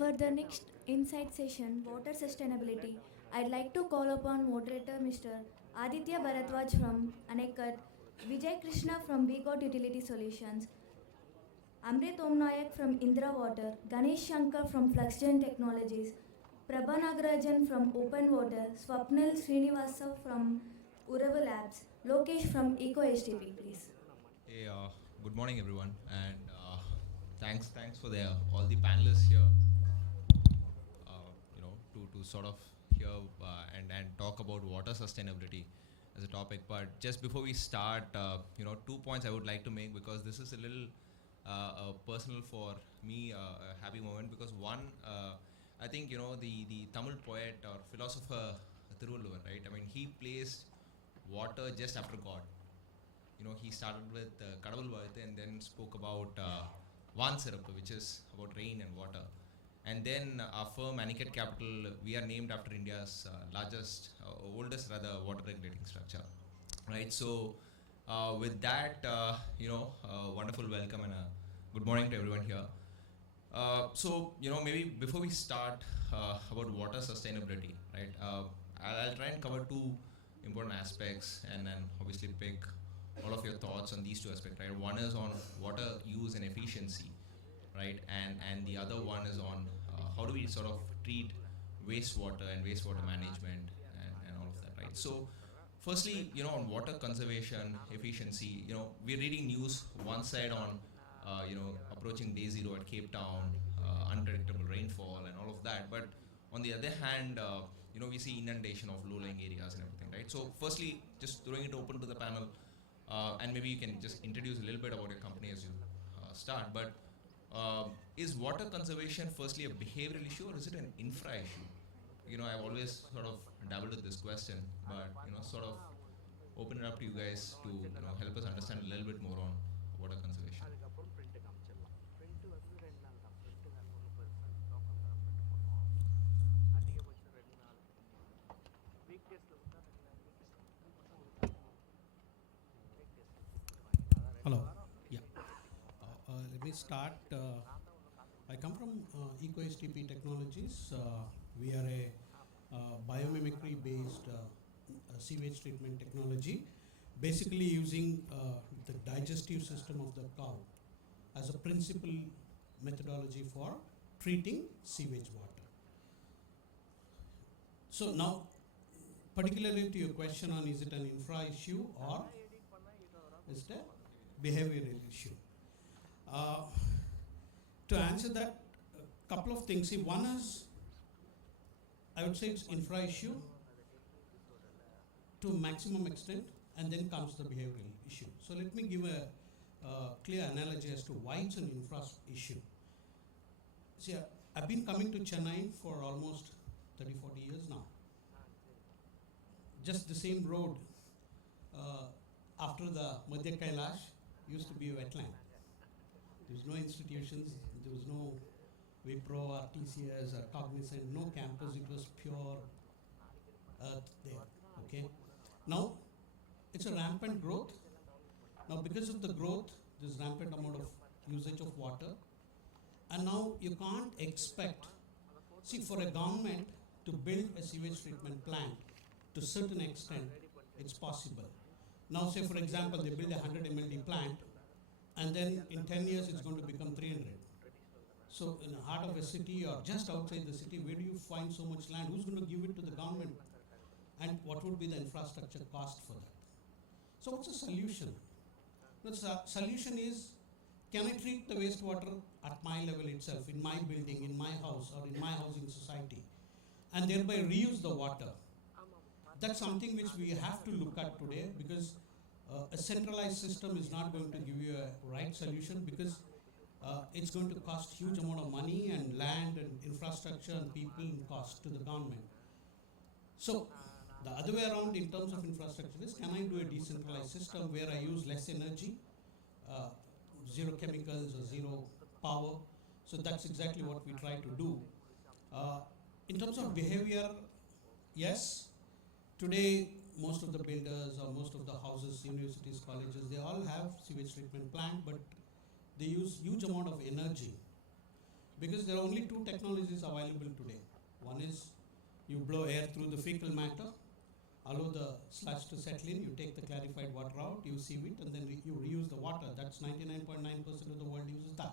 For the next insight session, water sustainability, I'd like to call upon moderator Mr. Aditya Bharadwaj from Anekat, Vijay Krishna from BGOT Utility Solutions, Amrit Omnayak from Indra Water, Ganesh Shankar from FluxGen Technologies, Prabha Nagarajan from Open Water, Swapnil Srinivasa from Uravu Labs, Lokesh from Eco HTP, please. Hey, good morning, everyone, and thanks for all the panelists here. To sort of hear and talk about water sustainability as a topic. But just before we start, 2 points I would like to make, because this is a little personal for me, a happy moment. Because one, I think the Tamil poet or philosopher Tiruvallur, right? I mean, he placed water just after God. He started with Kadavul Vazhuthu and then spoke about Van Sirappu, which is about rain and water. And then our firm, Aniket Capital, we are named after India's oldest water regulating structure, right? So with that, wonderful welcome and a good morning to everyone here. Maybe before we start about water sustainability, right? I'll try and cover two important aspects and then obviously pick all of your thoughts on these two aspects, right? One is on water use and efficiency, right? And the other one is on how do we sort of treat wastewater and wastewater management and all of that, right? So firstly, on water conservation, efficiency, we're reading news one side on, approaching day zero at Cape Town, unpredictable rainfall and all of that. But on the other hand, we see inundation of low-lying areas and everything, right? So firstly, just throwing it open to the panel, and maybe you can just introduce a little bit about your company as you start. But is water conservation firstly a behavioral issue or is it an infra issue? I've always sort of dabbled with this question, but sort of open it up to you guys to help us understand a little bit more on water conservation. Hello. Yeah. Let me start. I come from Eco HTP Technologies. We are a biomimicry-based sewage treatment technology, basically using the digestive system of the cow as a principal methodology for treating sewage water. So now, particularly to your question on is it an infra issue or is it a behavioral issue? To answer that, a couple of things. See, one is, I would say it's infra issue to maximum extent, and then comes the behavioral issue. So let me give a clear analogy as to why it's an infra issue. See, I've been coming to Chennai for almost 30, 40 years now. Just the same road after the Madhya Kailash used to be a wetland. There was no institutions, there was no Wipro or TCS or Cognizant, no campus, it was pure earth there, okay? Now, it's a rampant growth. Now, because of the growth, there's rampant amount of usage of water. And now you can't expect, see, for a government to build a sewage treatment plant to a certain extent, it's possible. Now, say for example, they build a 100 MLD plant, and then in 10 years it's going to become 300. So in the heart of a city or just outside the city, where do you find so much land? Who's going to give it to the government? And what would be the infrastructure cost for that? So what's the solution? The solution is, can I treat the wastewater at my level itself, in my building, in my house, or in my housing society, and thereby reuse the water? That's something which we have to look at today, because a centralized system is not going to give you a right solution, because it's going to cost huge amount of money and land and infrastructure and people and cost to the government. So the other way around in terms of infrastructure is, can I do a decentralized system where I use less energy, zero chemicals or zero power? So that's exactly what we try to do. In terms of behavior, yes, today most of the builders or most of the houses, universities, colleges, they all have sewage treatment plant, but they use huge amount of energy. Because there are only two technologies available today. One is you blow air through the fecal matter, allow the sludge to settle in, you take the clarified water out, you sieve it, and then you reuse the water. That's 99.9% of the world uses that.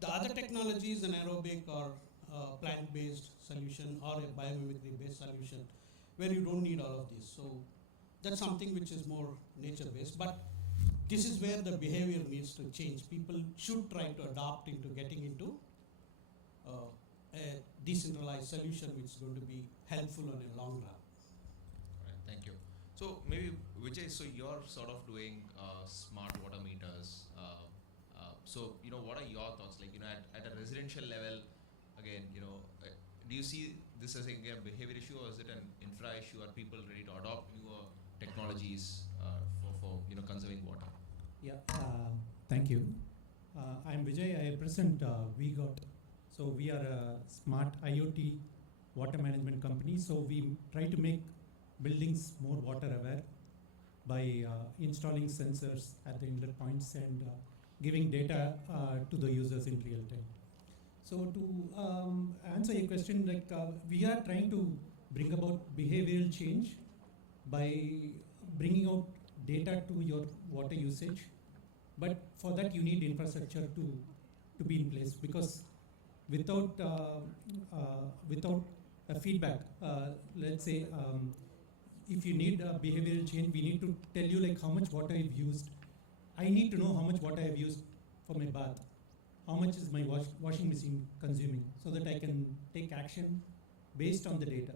The other technology is an aerobic or plant-based solution or a biomimicry-based solution where you don't need all of these. So that's something which is more nature-based. But this is where the behavior needs to change. People should try to adopt into getting into a decentralized solution which is going to be helpful on a long run. Right, thank you. So maybe Vijay, so you're sort of doing smart water meters. So what are your thoughts? Like at a residential level, again, do you see this as a behavior issue, or is it an infra issue? Are people ready to adopt newer technologies for conserving water? Yeah, thank you. I'm Vijay. I represent VGOT. So we are a smart IoT water management company. So we try to make buildings more water aware by installing sensors at the inlet points and giving data to the users in real time. So to answer your question, we are trying to bring about behavioral change by bringing out data to your water usage. But for that, you need infrastructure to be in place, because without a feedback, let's say if you need a behavioral change, we need to tell you how much water you've used. I need to know how much water I've used for my bath. How much is my washing machine consuming, so that I can take action based on the data.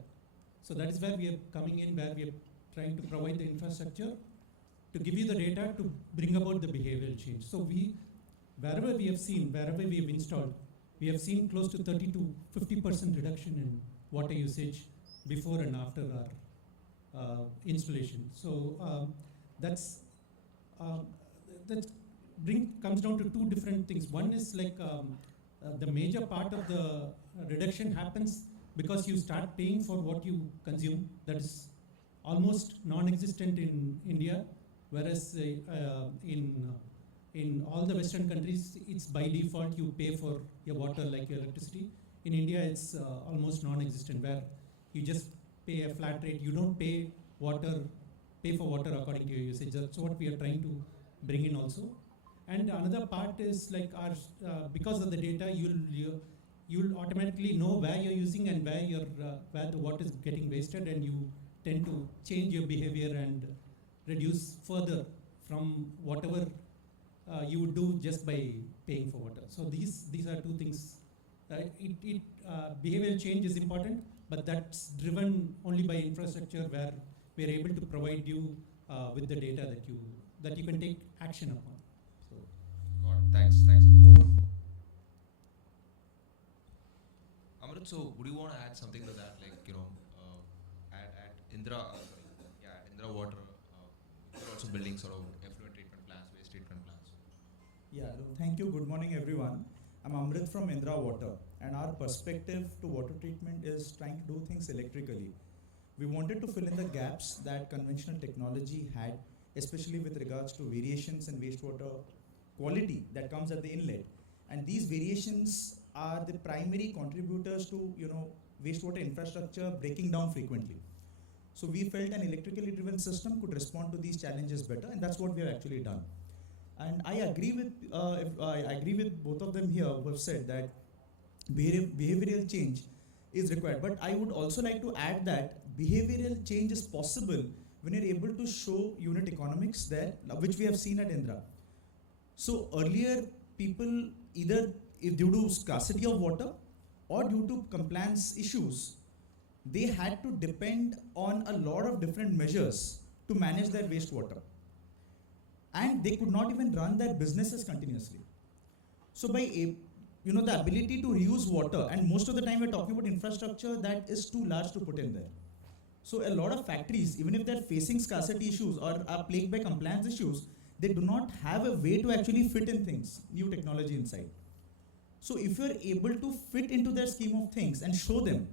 So that is where we are coming in, where we are trying to provide the infrastructure to give you the data to bring about the behavioral change. So wherever we have installed, we have seen close to 30 to 50% reduction in water usage before and after our installation. So comes down to two different things. One is the major part of the reduction happens because you start paying for what you consume. That is almost non-existent in India, whereas in all the Western countries, it's by default you pay for your water like your electricity. In India, it's almost non-existent, where you just pay a flat rate. You don't pay for water according to your usage. That's what we are trying to bring in also. And another part is because of the data, you'll automatically know where you're using and where the water is getting wasted, and you tend to change your behavior and reduce further from whatever you would do just by paying for water. So these are two things. Behavioral change is important, but that's driven only by infrastructure, where we're able to provide you with the data that you can take action upon. So, got it. Thanks. Amrit, so would you want to add something to that? At Indra Water, we're also building sort of effluent treatment plants, waste treatment plants. Yeah, thank you. Good morning, everyone. I'm Amrit from Indra Water, and our perspective to water treatment is trying to do things electrically. We wanted to fill in the gaps that conventional technology had, especially with regards to variations in wastewater quality that comes at the inlet. And these variations are the primary contributors to wastewater infrastructure breaking down frequently. So we felt an electrically driven system could respond to these challenges better, and that's what we have actually done. And I agree with both of them here who have said that behavioral change is required. But I would also like to add that behavioral change is possible when you're able to show unit economics there, which we have seen at Indra. So earlier, people either due to scarcity of water or due to compliance issues, they had to depend on a lot of different measures to manage their wastewater. And they could not even run their businesses continuously. So by the ability to reuse water, and most of the time we're talking about infrastructure that is too large to put in there. So a lot of factories, even if they're facing scarcity issues or are plagued by compliance issues, they do not have a way to actually fit in things, new technology inside. So if you're able to fit into their scheme of things and show them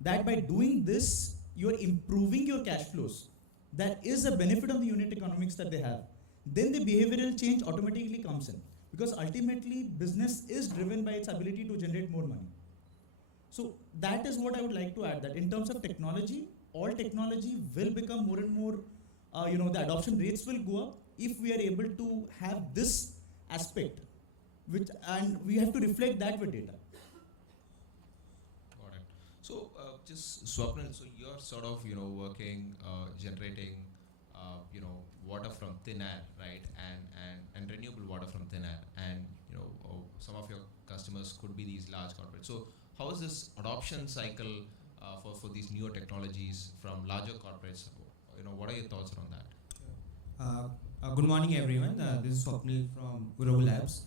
that by doing this, you're improving your cash flows, that is a benefit of the unit economics that they have, then the behavioral change automatically comes in. because ultimately business is driven by its ability to generate more money. So that is what I would like to add, that in terms of technology, all technology will become more and more, the adoption rates will go up if we are able to have this aspect, and we have to reflect that with data. Got it. So just Swapnil, so you're sort of working, generating, water from thin air, right? And renewable water from thin air, and some of your customers could be these large corporates. So how is this adoption cycle for these newer technologies from larger corporates? What are your thoughts around that? Good morning, everyone. This is Swapnil from Uravu Labs.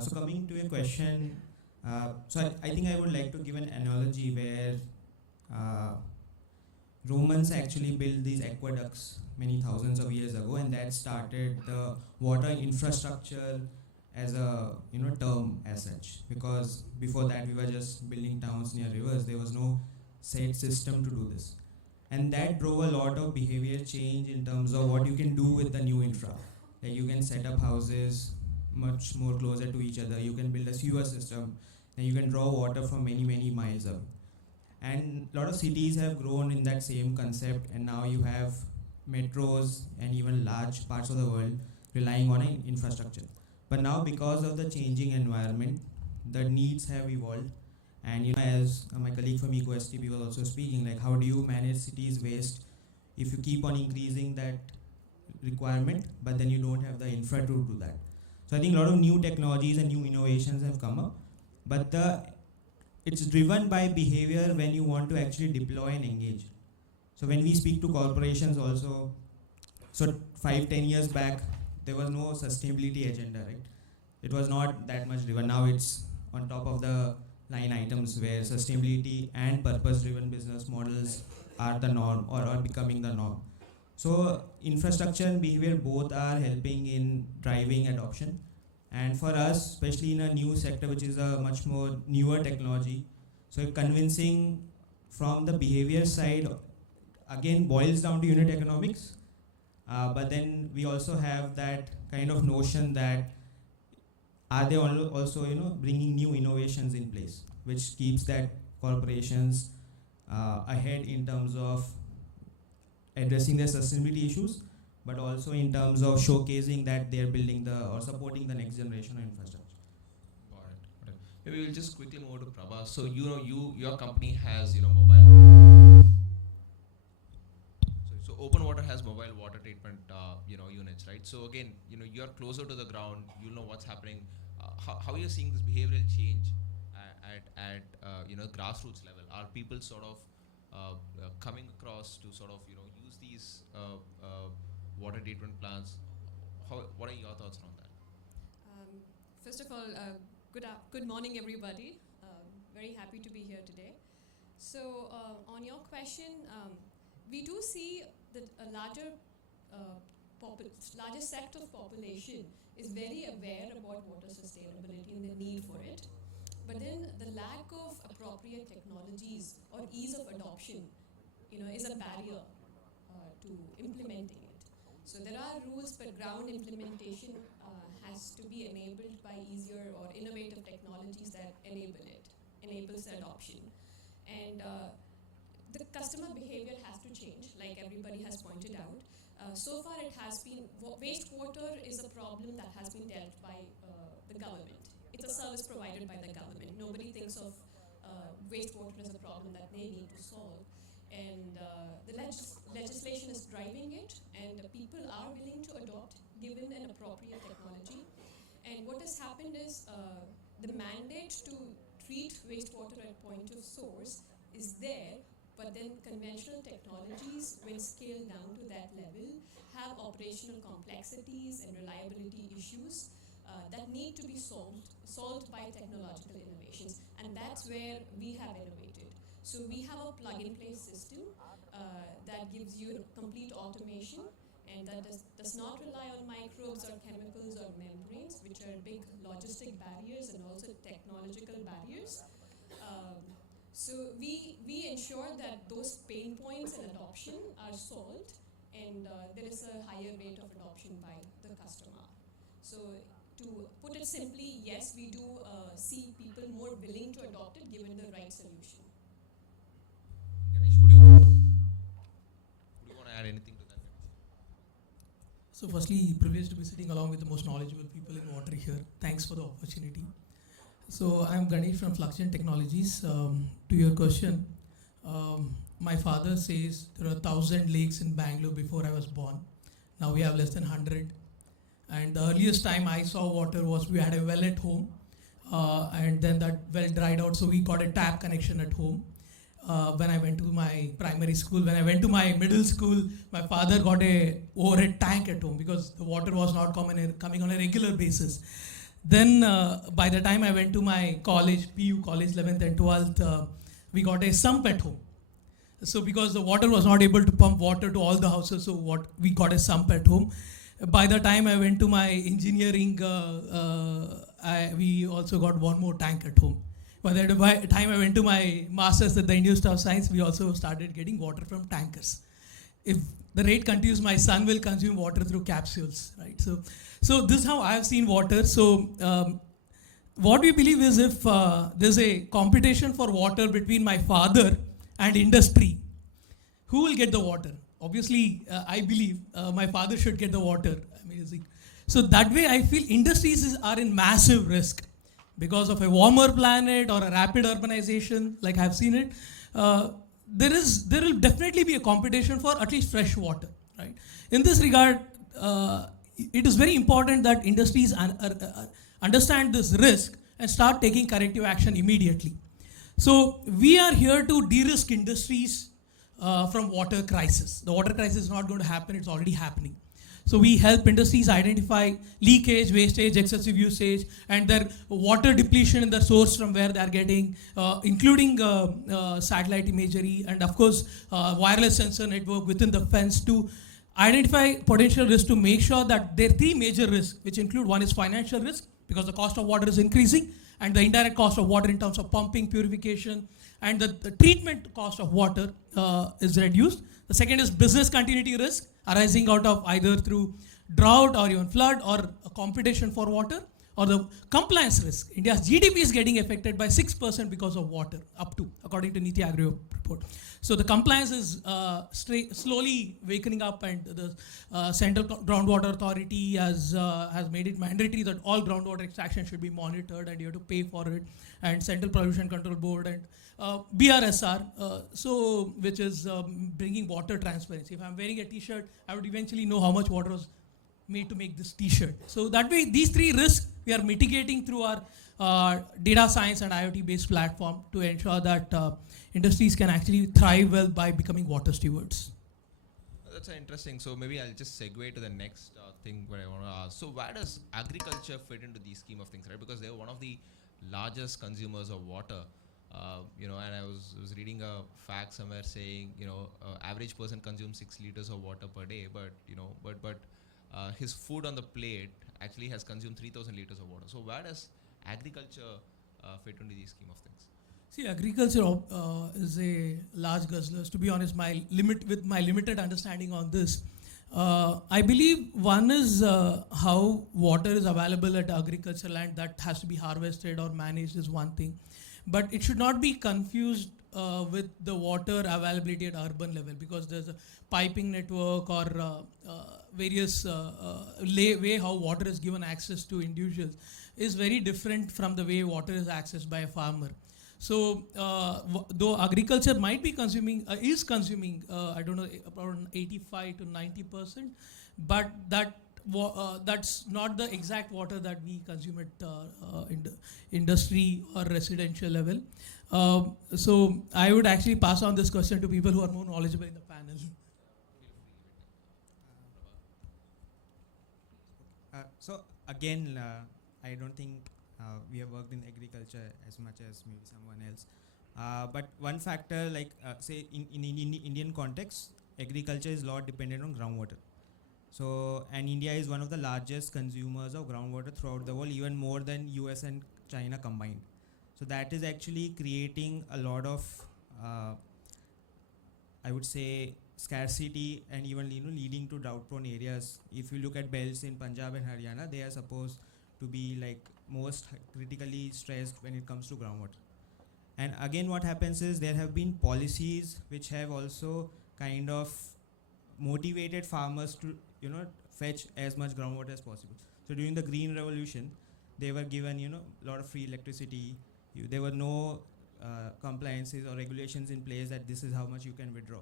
So coming to your question, I think I would like to give an analogy where Romans actually built these aqueducts many thousands of years ago, and that started the water infrastructure as a term as such. Because before that we were just building towns near rivers. There was no set system to do this, and that drove a lot of behavior change in terms of what you can do with the new infra. Like you can set up houses much more closer to each other. You can build a sewer system, and you can draw water from many miles away. And a lot of cities have grown in that same concept, and now you have metros and even large parts of the world relying on an infrastructure. But now, because of the changing environment, the needs have evolved. And as my colleague from EcoSTP was also speaking, like how do you manage cities waste if you keep on increasing that requirement, but then you don't have the infra to do that. So I think a lot of new technologies and new innovations have come up, but it's driven by behavior when you want to actually deploy and engage. So when we speak to corporations also, so 5-10 years back, there was no sustainability agenda, right? It was not that much driven. Now it's on top of the line items where sustainability and purpose-driven business models are the norm or are becoming the norm. So infrastructure and behavior both are helping in driving adoption. And for us, especially in a new sector, which is a much more newer technology, so convincing from the behavior side, again, boils down to unit economics. But then we also have that kind of notion that are they also bringing new innovations in place, which keeps that corporations ahead in terms of addressing their sustainability issues, but also in terms of showcasing that they're building or supporting the next generation of infrastructure. Got it. Maybe we'll just quickly move to Prabha. So your company has mobile. So Open Water has mobile water treatment units, right? So again, you're closer to the ground. You know what's happening. How are you seeing this behavioral change at grassroots level? Are people sort of coming across to sort of use these water treatment plants? What are your thoughts on that? First of all, good morning, everybody. Very happy to be here today. So, on your question, we do see that a larger sector of population is very aware about water sustainability and the need for it. But then the lack of appropriate technologies or ease of adoption, is a barrier to implementing it. So there are rules, but ground implementation has to be enabled by easier or innovative technologies that enables the adoption. And the customer behavior has to change, like everybody has pointed out. So far it has been, wastewater is a problem that has been dealt by the government. It's a service provided by the government. Nobody thinks of wastewater as a problem that they need to solve. And the legislation is driving it, and people are willing to adopt given an appropriate technology. And what has happened is the mandate to treat wastewater at point of source is there, but then conventional technologies, when scaled down to that level, have operational complexities and reliability issues that need to be solved by technological innovations. And that's where we have innovated. So we have a plug-and-play system that gives you complete automation, and that does not rely on microbes or chemicals or membranes, which are big logistic barriers and also technological barriers. So we ensure that those pain points in adoption are solved, and there is a higher rate of adoption by the customer. So to put it simply, yes, we do see people more willing to adopt it given the right solution. Ganesh, would you want to add anything to that? So firstly, privileged to be sitting along with the most knowledgeable people in water here. Thanks for the opportunity. So I'm Ganesh from Fluxion Technologies. To your question, my father says there are 1,000 lakes in Bangalore before I was born. Now we have less than 100. And the earliest time I saw water was we had a well at home, and then that well dried out, so we got a tap connection at home. When I went to my primary school, when I went to my middle school, my father got a overhead tank at home because the water was not coming on a regular basis. Then by the time I went to my college, PU college, 11th and 12th, we got a sump at home. So because the water was not able to pump water to all the houses, so we got a sump at home. By the time I went to my engineering, we also got one more tank at home. By the time I went to my master's at the Institute of Science, we also started getting water from tankers. If the rate continues, my son will consume water through capsules, right? So this is how I have seen water. So what we believe is if there's a competition for water between my father and industry, who will get the water? Obviously, I believe my father should get the water. Amazing. So that way, I feel industries are in massive risk because of a warmer planet or a rapid urbanization, like I've seen it. There will definitely be a competition for at least fresh water, right? In this regard, it is very important that industries understand this risk and start taking corrective action immediately. So we are here to de-risk industries from water crisis. The water crisis is not going to happen, it's already happening. So we help industries identify leakage, wastage, excessive usage, and their water depletion in the source from where they are getting, including satellite imagery, and of course, wireless sensor network within the fence to identify potential risks to make sure that there are three major risks, which include one is financial risk, because the cost of water is increasing, and the indirect cost of water in terms of pumping, purification, and the treatment cost of water is reduced. The second is business continuity risk arising out of either through drought or even flood or a competition for water, or the compliance risk. India's GDP is getting affected by 6% because of water, up to, according to Niti Agri report. So the compliance is slowly waking up, and the Central Groundwater Authority has made it mandatory that all groundwater extraction should be monitored and you have to pay for it, and Central Pollution Control Board and BRSR, which is bringing water transparency. If I'm wearing a t-shirt, I would eventually know how much water was made to make this t-shirt. So that way, these three risks we are mitigating through our data science and IoT based platform to ensure that industries can actually thrive well by becoming water stewards. That's interesting. So maybe I'll just segue to the next thing where I want to ask. So where does agriculture fit into the scheme of things, right? Because they're one of the largest consumers of water. And I was reading a fact somewhere saying, average person consumes 6 liters of water per day, but his food on the plate actually has consumed 3,000 liters of water. So where does agriculture fit into the scheme of things? See, agriculture is a large guzzler. To be honest, with my limited understanding on this, I believe one is how water is available at agricultural land that has to be harvested or managed is one thing. But it should not be confused with the water availability at urban level, because there's a piping network or various way how water is given access to individuals is very different from the way water is accessed by a farmer. So though agriculture might be is consuming, I don't know, around 85 to 90%, but that's not the exact water that we consume at industry or residential level. So I would actually pass on this question to people who are more knowledgeable in the panel. So again, I don't think we have worked in agriculture as much as maybe someone else. But one factor, like say in Indian context, agriculture is a lot dependent on groundwater. So, and India is one of the largest consumers of groundwater throughout the world, even more than US and China combined. So that is actually creating a lot of, I would say, scarcity and even leading to drought-prone areas. If you look at belts in Punjab and Haryana, they are supposed to be like most critically stressed when it comes to groundwater. And again, what happens is there have been policies which have also kind of motivated farmers to, you know, fetch as much groundwater as possible. So during the Green Revolution, they were given, you know, a lot of free electricity. There were no compliances or regulations in place that this is how much you can withdraw.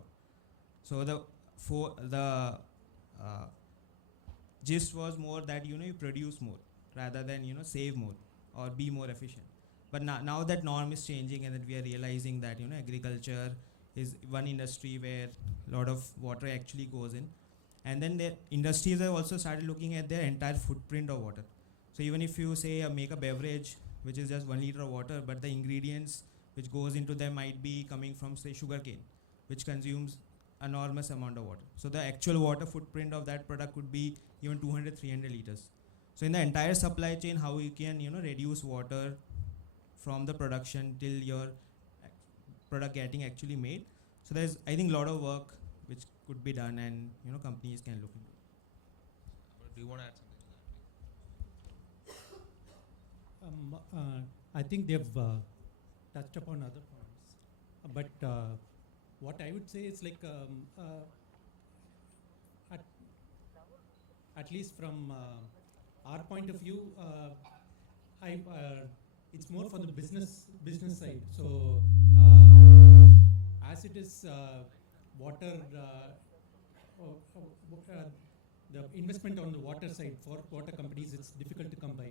So the gist was more that, you know, you produce more rather than, you know, save more or be more efficient. But now that norm is changing, and that we are realizing that, you know, agriculture is one industry where a lot of water actually goes in. And then the industries have also started looking at their entire footprint of water. So even if you say make a beverage which is just 1 liter of water, but the ingredients which goes into them might be coming from, say, sugarcane, which consumes enormous amount of water. So the actual water footprint of that product could be even 200, 300 liters. So in the entire supply chain, how you can, you know, reduce water from the production till your product getting actually made. So there's, I think, a lot of work which could be done, and, you know, companies can look into it. Do you want to add something to that? I think they've touched upon other points, but what I would say is like at least from our point of view, it's more for the business side. So as it is water, the investment on the water side for water companies, it's difficult to come by,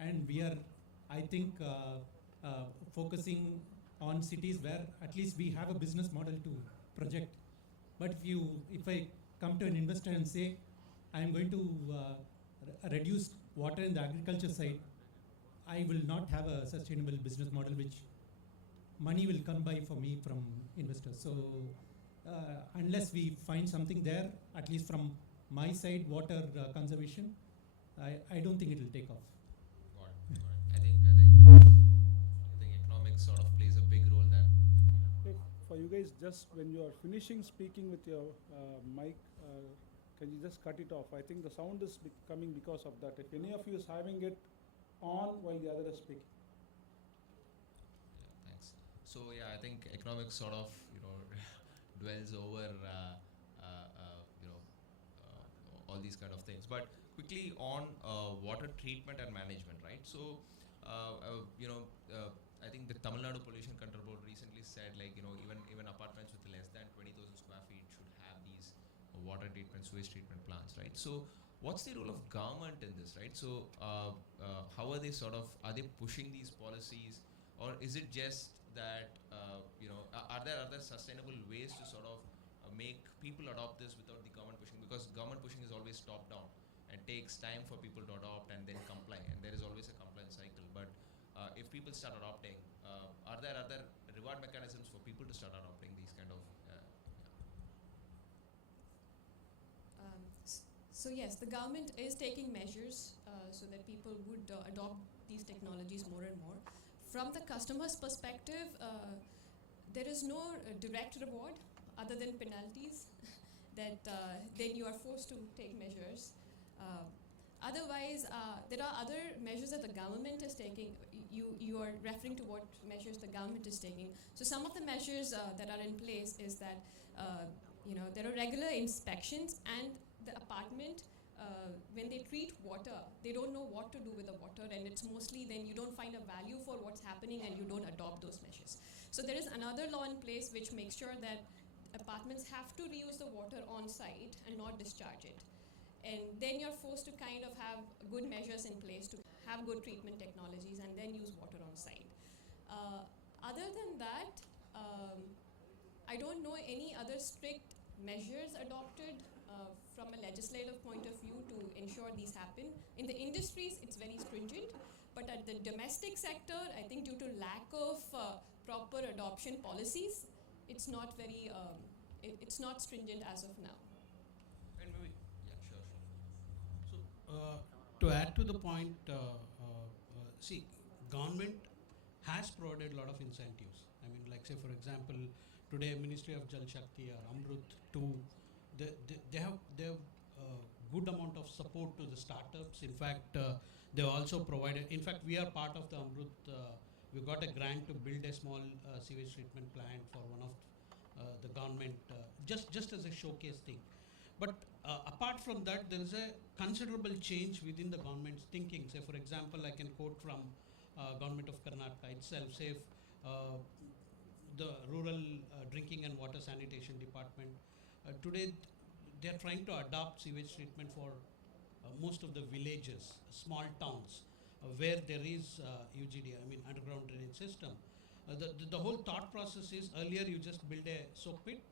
and we are, I think, focusing on cities where at least we have a business model to project. But if I come to an investor and say I am going to reduce water in the agriculture side, I will not have a sustainable business model which money will come by for me from investors. So unless we find something there, at least from my side, water conservation, I don't think it will take off. Got it. I think economics sort of plays a big role there. For you guys, just when you are finishing speaking with your mic, can you just cut it off? I think the sound is coming because of that. If any of you is having it on while the other is speaking. Yeah, thanks. So yeah, I think economics sort of, you know, dwells over all these kind of things. But quickly on water treatment and management, right? So I think the Tamil Nadu Pollution Control Board recently said, like, you know, even apartments with less than 20,000 square feet should have these water treatment, sewage treatment plants, right? So what's the role of government in this, right? So how are they are they pushing these policies, or is it just that, are there other sustainable ways to sort of make people adopt this without the government pushing? Because government pushing is always top down and takes time for people to adopt and then comply, and there is always a compliance cycle. But if people start adopting, are there other reward mechanisms for people to start adopting these kind of So yes, the government is taking measures so that people would adopt these technologies more and more. From the customer's perspective, there is no direct reward other than penalties that then you are forced to take measures. Otherwise, there are other measures that the government is taking. You are referring to what measures the government is taking. So some of the measures that are in place is that there are regular inspections, and the apartment, when they treat water, they don't know what to do with the water, and it's mostly then you don't find a value for what's happening and you don't adopt those measures. So there is another law in place which makes sure that apartments have to reuse the water on site and not discharge it. And then you're forced to kind of have good measures in place to have good treatment technologies and then use water on site. Other than that, I don't know any other strict measures adopted from a legislative point of view to ensure these happen. In the industries, it's very stringent, but at the domestic sector, I think due to lack of proper adoption policies, it's not very, it's not stringent as of now. and maybe sure. So, to add to the point, see, government has provided a lot of incentives. I mean, like say for example, today Ministry of Jal Shakti or Amrut 2, they have good amount of support to the startups. In fact, they also provided, in fact, we are part of the Amrut, we got a grant to build a small sewage treatment plant for one of the government, just as a showcase thing. But apart from that, there is a considerable change within the government's thinking. Say, for example, I can quote from government of Karnataka itself. Say, if, the rural drinking and water sanitation department, today they are trying to adopt sewage treatment for most of the villages, small towns, where there is UGD, I mean underground drainage system. The whole thought process is, earlier you just build a soak pit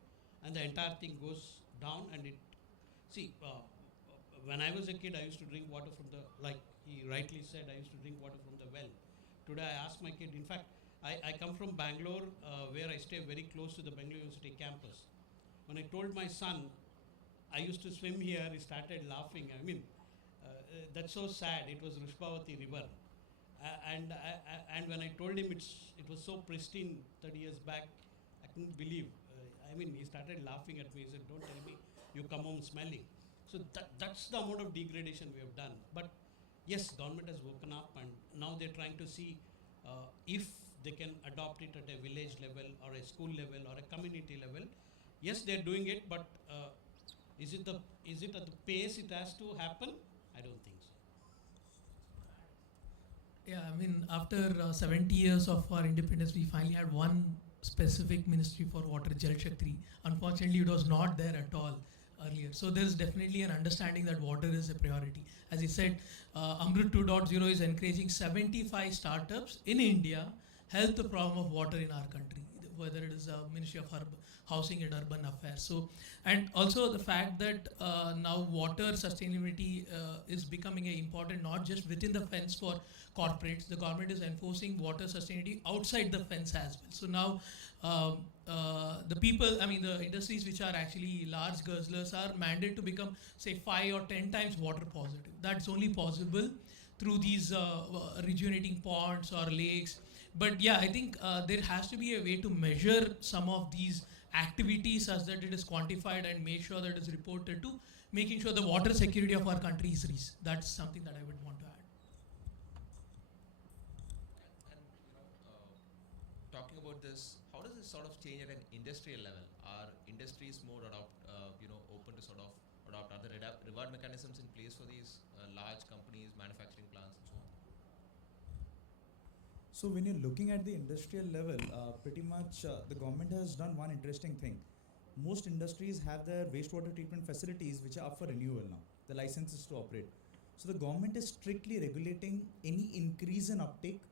and the entire thing goes down and it, see, when I was a kid I used to drink water from the, like he rightly said, I used to drink water from the well. Today I ask my kid, in fact, I come from Bangalore, where I stay very close to the Bangalore University campus. When I told my son I used to swim here, he started laughing. I mean, that's so sad. It was Rushbavati River. And when I told him it was so pristine 30 years back, I couldn't believe. I mean, he started laughing at me. He said, "Don't tell me you come home smelling." So that's the amount of degradation we have done. But yes, government has woken up and now they're trying to see if they can adopt it at a village level or a school level or a community level. Yes, they're doing it, but is it at the pace it has to happen? I don't think so. Yeah, I mean, after 70 years of our independence, we finally had one specific ministry for water, Jal Shakti. Unfortunately, it was not there at all earlier. So there is definitely an understanding that water is a priority. As he said, Amrut 2.0 is encouraging 75 startups in India help the problem of water in our country, whether it is Ministry of Housing and Urban Affairs. So, and also the fact that now water sustainability is becoming important not just within the fence for corporates. The government is enforcing water sustainability outside the fence as well. So now the people, I mean the industries which are actually large guzzlers are mandated to become say 5 or 10 times water positive. That's only possible through these rejuvenating ponds or lakes. But yeah, I think there has to be a way to measure some of these activities such that it is quantified and make sure that it is reported to making sure the water security of our country is reached. That's something that I would want to add. And talking about this, how does this sort of change at an industrial level? Are industries more open to sort of adopt other reward mechanisms in place for these large companies, manufacturing plants, and so on? So when you're looking at the industrial level, pretty much the government has done one interesting thing. Most industries have their wastewater treatment facilities which are up for renewal now, the licenses to operate. So the government is strictly regulating any increase in uptake.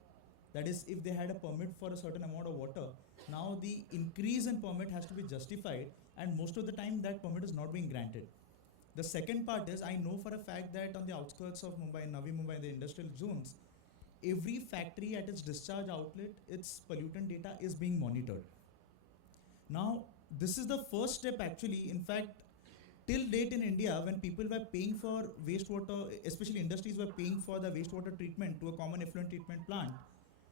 That is, if they had a permit for a certain amount of water, now the increase in permit has to be justified, and most of the time that permit is not being granted. The second part is, I know for a fact that on the outskirts of Mumbai, Navi Mumbai, the industrial zones, every factory at its discharge outlet, its pollutant data is being monitored. Now, this is the first step actually. In fact, till date in India, when people were paying for wastewater, especially industries were paying for the wastewater treatment to a common effluent treatment plant,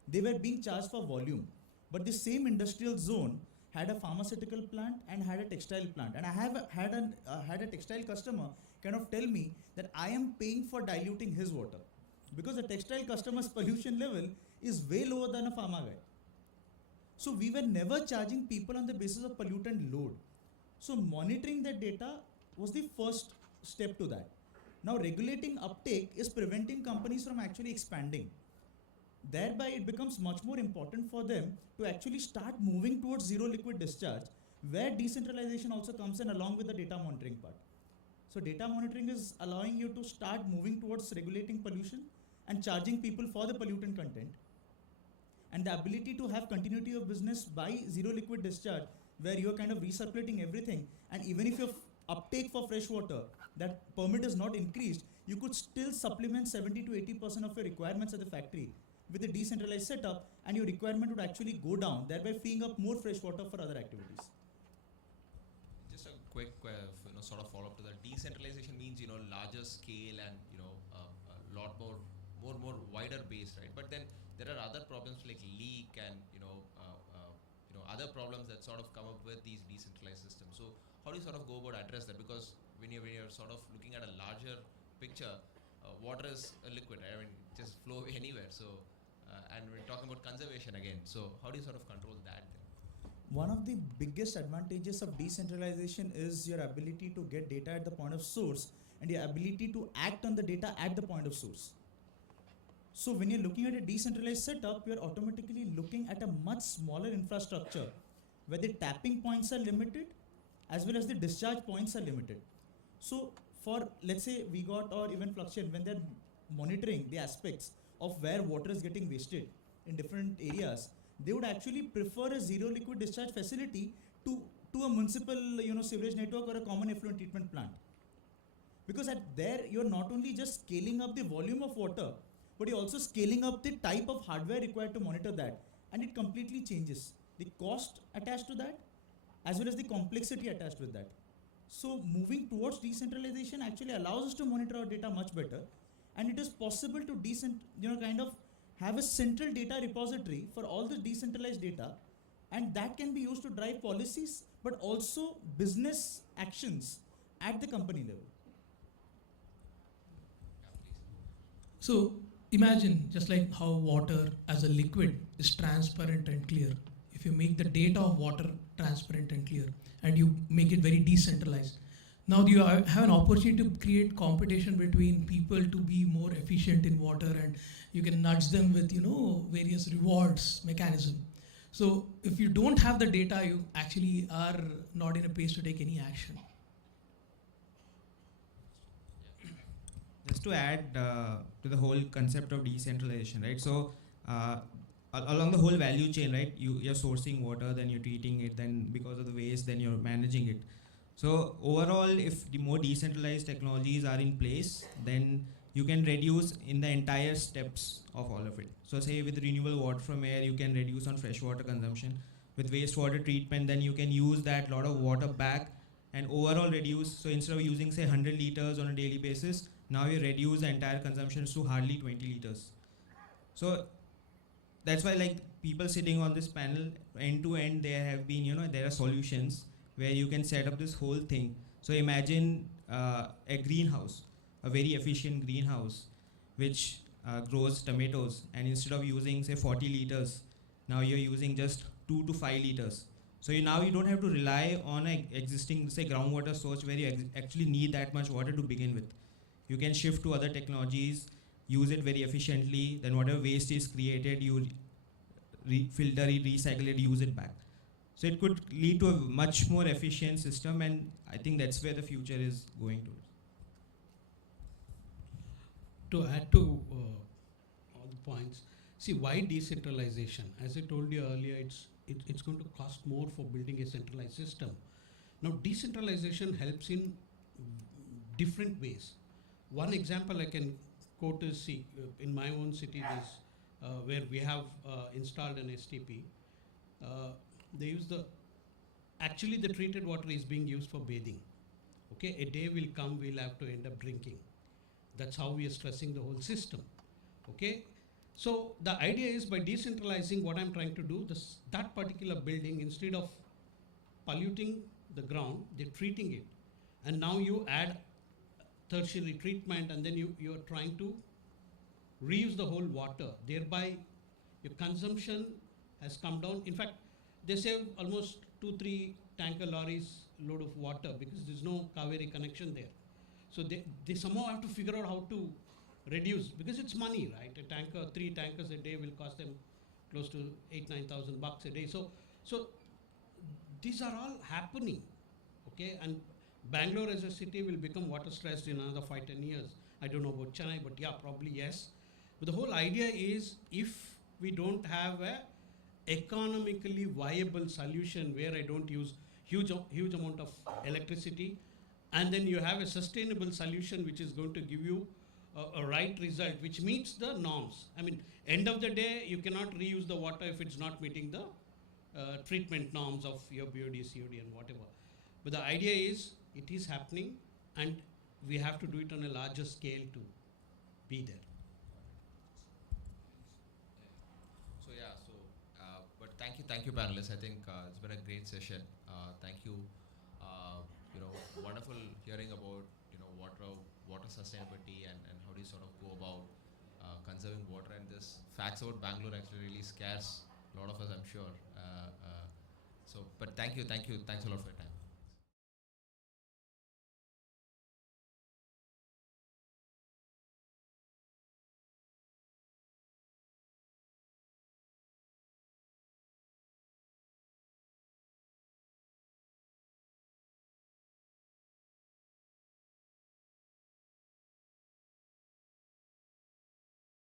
they were being charged for volume. But the same industrial zone had a pharmaceutical plant and had a textile plant. And I have had a textile customer kind of tell me that I am paying for diluting his water, because the textile customer's pollution level is way lower than a pharma guy. So we were never charging people on the basis of pollutant load. So monitoring that data was the first step to that. Now regulating uptake is preventing companies from actually expanding. Thereby it becomes much more important for them to actually start moving towards zero liquid discharge, where decentralization also comes in along with the data monitoring part. So data monitoring is allowing you to start moving towards regulating pollution and charging people for the pollutant content. And the ability to have continuity of business by zero liquid discharge, where you're kind of recirculating everything, and even if your uptake for fresh water, that permit is not increased, you could still supplement 70 to 80% of your requirements at the factory with a decentralized setup, and your requirement would actually go down, thereby freeing up more fresh water for other activities. Just a quick sort of follow up to that. Decentralization means larger scale and a lot more wider base, right? But then there are other problems like leak and other problems that sort of come up with these decentralized systems. So how do you sort of go about address that? Because when you're sort of looking at a larger picture, water is a liquid, right? I mean, just flow anywhere. So, and we're talking about conservation again. So, how do you sort of control that then? One of the biggest advantages of decentralization is your ability to get data at the point of source and your ability to act on the data at the point of source. So when you're looking at a decentralized setup, you're automatically looking at a much smaller infrastructure where the tapping points are limited as well as the discharge points are limited. So for, let's say, VGOT or even Fluxion, when they're monitoring the aspects of where water is getting wasted in different areas, they would actually prefer a zero liquid discharge facility to a municipal sewerage network or a common effluent treatment plant. Because at there, you're not only just scaling up the volume of water, but you're also scaling up the type of hardware required to monitor that. And it completely changes the cost attached to that, as well as the complexity attached with that. So moving towards decentralization actually allows us to monitor our data much better. And it is possible to kind of have a central data repository for all the decentralized data, and that can be used to drive policies, but also business actions at the company level. So imagine just like how water as a liquid is transparent and clear. If you make the data of water transparent and clear and you make it very decentralized, now you have an opportunity to create competition between people to be more efficient in water, and you can nudge them with various rewards mechanism. So if you don't have the data, you actually are not in a place to take any action. Just to add to the whole concept of decentralization, right? So along the whole value chain, right? You're sourcing water, then you're treating it, then because of the waste, then you're managing it. So overall, if the more decentralized technologies are in place, then you can reduce in the entire steps of all of it. So say with renewable water from air, you can reduce on freshwater consumption. With wastewater treatment, then you can use that lot of water back and overall reduce. So instead of using say 100 liters on a daily basis, now you reduce the entire consumption to hardly 20 liters. So that's why like people sitting on this panel, end to end, there have been, there are solutions where you can set up this whole thing. So imagine a greenhouse, a very efficient greenhouse, which grows tomatoes, and instead of using say 40 liters, now you're using just 2 to 5 liters. So now you don't have to rely on an existing say groundwater source where you actually need that much water to begin with. You can shift to other technologies, use it very efficiently, then whatever waste is created, you filter it, recycle it, use it back. So it could lead to a much more efficient system, and I think that's where the future is going to. To add to all the points, see why decentralization? As I told you earlier, it's going to cost more for building a centralized system. Now decentralization helps in different ways. One example I can quote is, in my own city, where we have installed an STP. They use actually the treated water is being used for bathing. Okay, a day will come, we'll have to end up drinking. That's how we are stressing the whole system. Okay, so the idea is by decentralizing, what I'm trying to do, that particular building, instead of polluting the ground, they're treating it. And now you add tertiary treatment, and then you're trying to reuse the whole water. Thereby, your consumption has come down. In fact, they save almost 2-3 tanker lorries load of water because there's no Kaveri connection there. So they somehow have to figure out how to reduce, because it's money, right? A tanker, 3 tankers a day will cost them close to $8,000-9,000 a day. So these are all happening, okay? And Bangalore as a city will become water stressed in another 5-10 years. I don't know about Chennai, but yeah, probably yes. But the whole idea is, if we don't have a economically viable solution where I don't use huge amount of electricity, and then you have a sustainable solution which is going to give you a right result which meets the norms. I mean, end of the day, you cannot reuse the water if it's not meeting the treatment norms of your BOD, COD and whatever. But the idea is, it is happening, and we have to do it on a larger scale to be there. But thank you panelists. I think it's been a great session. Thank you. Wonderful hearing about water water sustainability and how do you sort of go about conserving water. And this facts about Bangalore actually really scares a lot of us, I'm sure. But thanks a lot for your time.